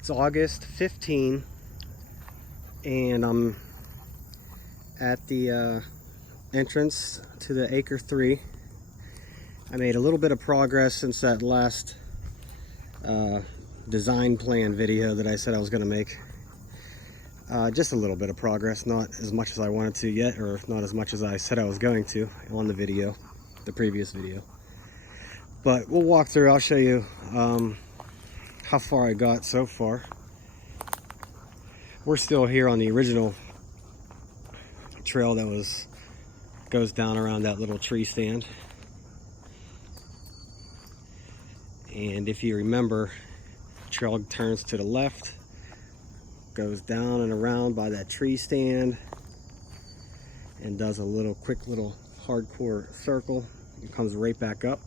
It's August 15 and I'm at the entrance to the Acre 3. I made a little bit of progress since that last design plan video that I said I was going to make. Just a little bit of progress, not as much as I wanted to yet, or not as much as I said I was going to on the video, the previous video. But we'll walk through. I'll show you how far I got so far. We're still here on the original trail that goes down around that little tree stand. And if you remember, the trail turns to the left, goes down and around by that tree stand, and does a quick little hardcore circle. It comes right back up,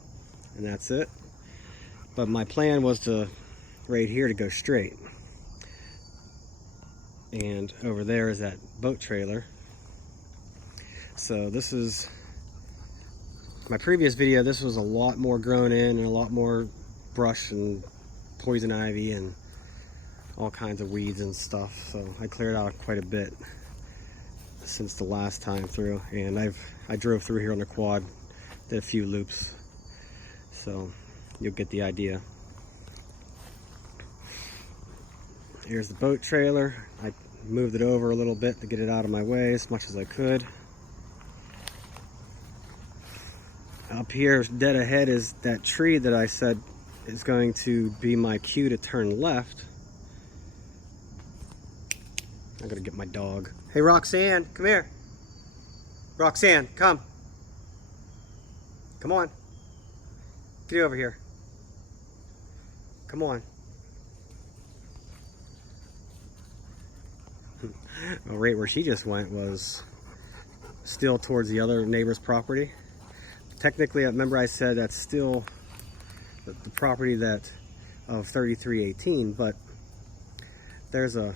and that's it. But my plan was right here to go straight. And over there is that boat trailer. So this is my previous video. This was a lot more grown in and a lot more brush and poison ivy and all kinds of weeds and stuff. So I cleared out quite a bit since the last time through, and I drove through here on the quad, did a few loops, so you'll get the idea. Here's the boat trailer. I moved it over a little bit to get it out of my way as much as I could. Up here, dead ahead, is that tree that I said is going to be my cue to turn left. I'm gonna get my dog. Hey, Roxanne, come here. Roxanne, come. Come on. Get over here. Come on. Well, right where she just went was still towards the other neighbor's property. Technically, remember I said that's still the property of 3318, but there's a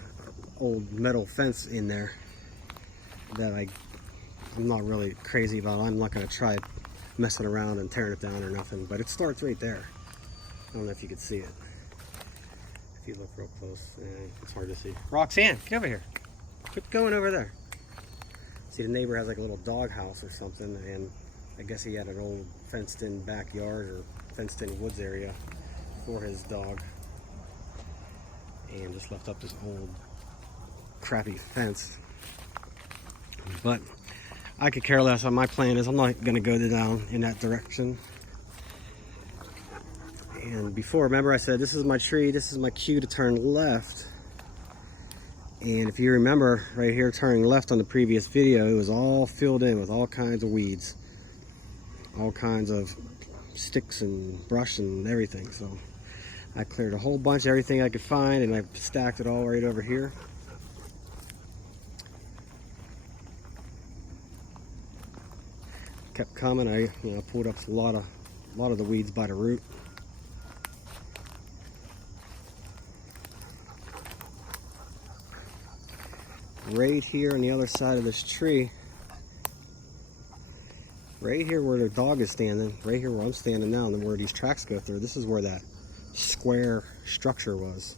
old metal fence in there that I'm not really crazy about. I'm not going to try messing around and tearing it down or nothing, but it starts right there. I don't know if you can see it. If you look real close, it's hard to see. Roxanne, get over here. Quit going over there. See, the neighbor has like a little dog house or something, and I guess he had an old fenced in backyard or fenced in woods area for his dog, and just left up this old crappy fence. But I could care less. My plan is I'm not going to go down in that direction. And before, remember I said this is my tree, this is my cue to turn left. And if you remember right here, turning left on the previous video, it was all filled in with all kinds of weeds, all kinds of sticks and brush and everything. So I cleared a whole bunch of everything I could find, and I stacked it all right over here. Kept coming. I pulled up a lot of the weeds by the root. Right here on the other side of this tree, right here where the dog is standing, right here where I'm standing now, and where these tracks go through, this is where that square structure was.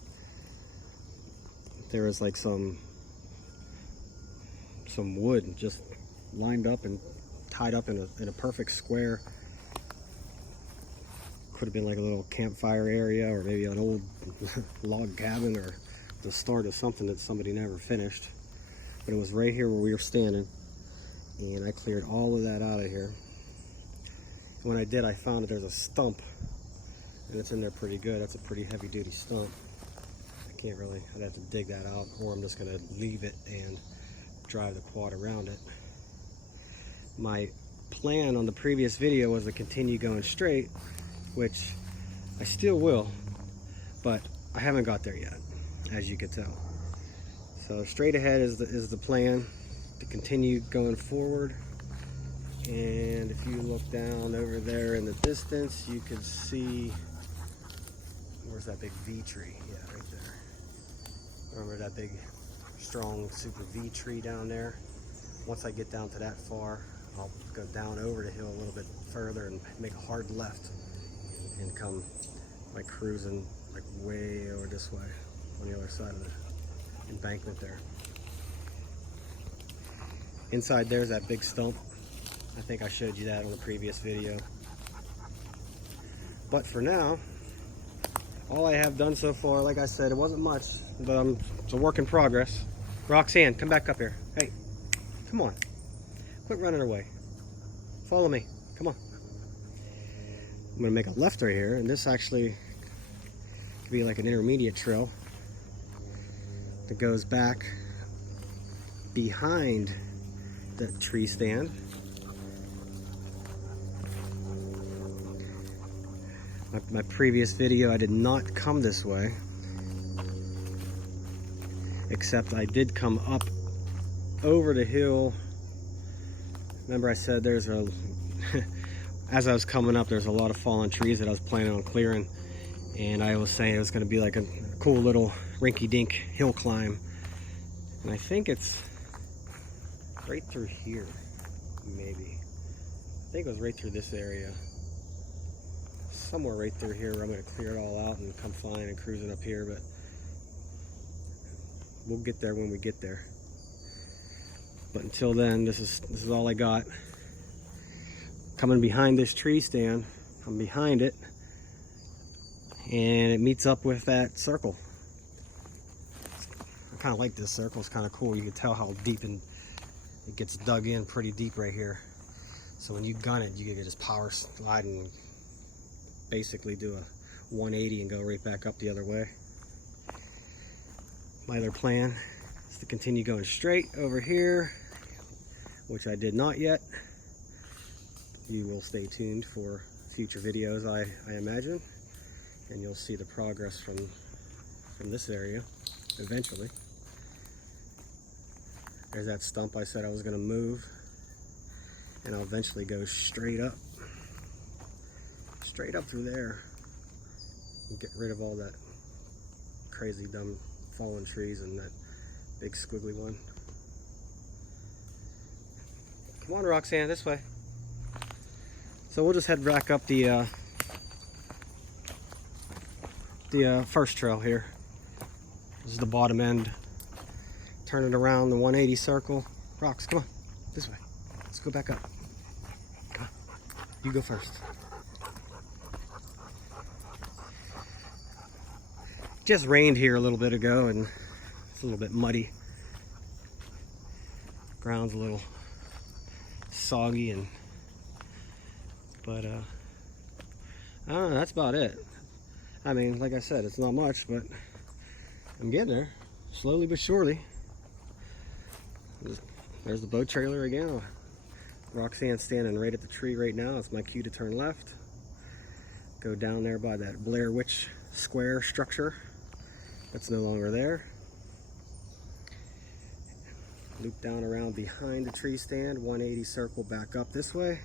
There was like some wood just lined up and tied up in a perfect square. Could have been like a little campfire area, or maybe an old log cabin, or the start of something that somebody never finished. But it was right here where we were standing, and I cleared all of that out of here. When I did, I found that there's a stump, and it's in there pretty good. That's a pretty heavy duty stump. I'd have to dig that out, or I'm just gonna leave it and drive the quad around it. My plan on the previous video was to continue going straight, which I still will, but I haven't got there yet, as you can tell. So straight ahead is the plan, to continue going forward. And if you look down over there in the distance, you can see, where's that big V tree? Yeah, right there. Remember that big, strong, super V tree down there? Once I get down to that far, I'll go down over the hill a little bit further and make a hard left and come like cruising like way over this way. on the other side of the embankment there. Inside there's that big stump. I think I showed you that on the previous video. But for now, all I have done so far, like I said, it wasn't much, but it's a work in progress. Roxanne, come back up here. Hey, come on. Quit running away. Follow me. Come on. I'm gonna make a left right here, and this actually could be like an intermediate trail that goes back behind the tree stand. My previous video, I did not come this way, except I did come up over the hill. Remember I said there's a, as I was coming up, there's a lot of fallen trees that I was planning on clearing, and I was saying it was going to be like a cool little rinky-dink hill climb, and I think it's right through here, maybe. I think it was right through this area. Somewhere right through here where I'm going to clear it all out and come flying and cruising up here, but we'll get there when we get there. But until then, this is all I got. Coming behind this tree stand, I'm behind it, and it meets up with that circle. I kind of like this circle, it's kind of cool. You can tell how deep and it gets dug in pretty deep right here. So when you gun it, you can just power slide and basically do a 180 and go right back up the other way. My other plan is to continue going straight over here, which I did not yet. You will stay tuned for future videos, I imagine, and you'll see the progress from this area eventually. There's that stump I said I was going to move, and I'll eventually go straight up through there and get rid of all that crazy dumb fallen trees and that big squiggly one. Come on, Roxanne, this way. So we'll just head back up the first trail here. This is the bottom end. Turn it around the 180 circle. Rox, come on, this way. Let's go back up. Come on. You go first. Just rained here a little bit ago and it's a little bit muddy. Ground's a little soggy, but I don't know, that's about it. I mean, like I said, it's not much, but I'm getting there, slowly but surely. There's the boat trailer again. Roxanne's standing right at the tree right now. It's my cue to turn left. Go down there by that Blair Witch square structure that's no longer there. Loop down around behind the tree stand, 180 circle back up this way.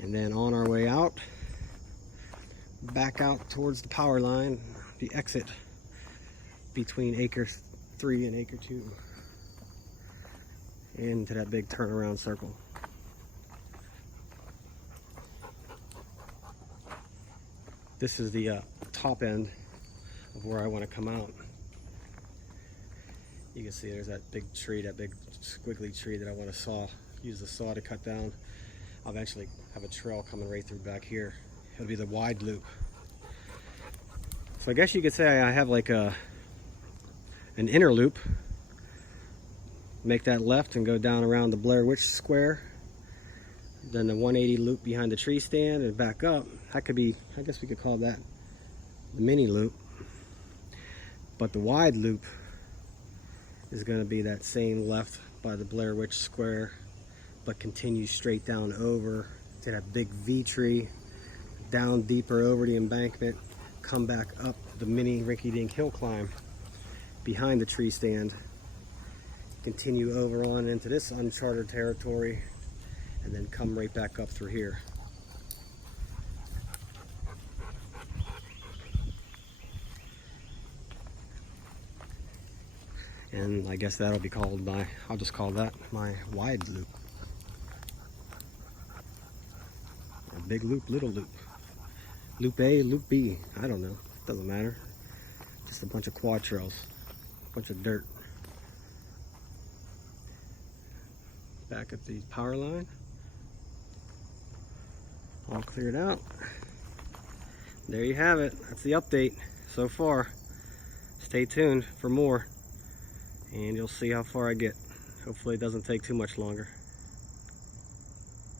And then on our way out, back out towards the power line, the exit between Acre 3 and Acre 2. Into that big turnaround circle. This is the top end of where I want to come out. You can see there's that big tree, that big squiggly tree that I want to use the saw to cut down. I'll eventually have a trail coming right through back here. It'll be the wide loop. So I guess you could say I have like an inner loop. Make that left and go down around the Blair Witch square. Then the 180 loop behind the tree stand and back up. That could be, I guess we could call that the mini loop. But the wide loop is going to be that same left by the Blair Witch square, but continue straight down over to that big V tree, down deeper over the embankment, come back up the mini rinky-dink hill climb behind the tree stand, continue over on into this uncharted territory, and then come right back up through here. And I guess that'll be called I'll just call that my wide loop. Or big loop, little loop. Loop A, loop B, I don't know. Doesn't matter. Just a bunch of quad trails, a bunch of dirt. Back at the power line. All cleared out. There you have it. That's the update so far. Stay tuned for more, and you'll see how far I get. Hopefully it doesn't take too much longer.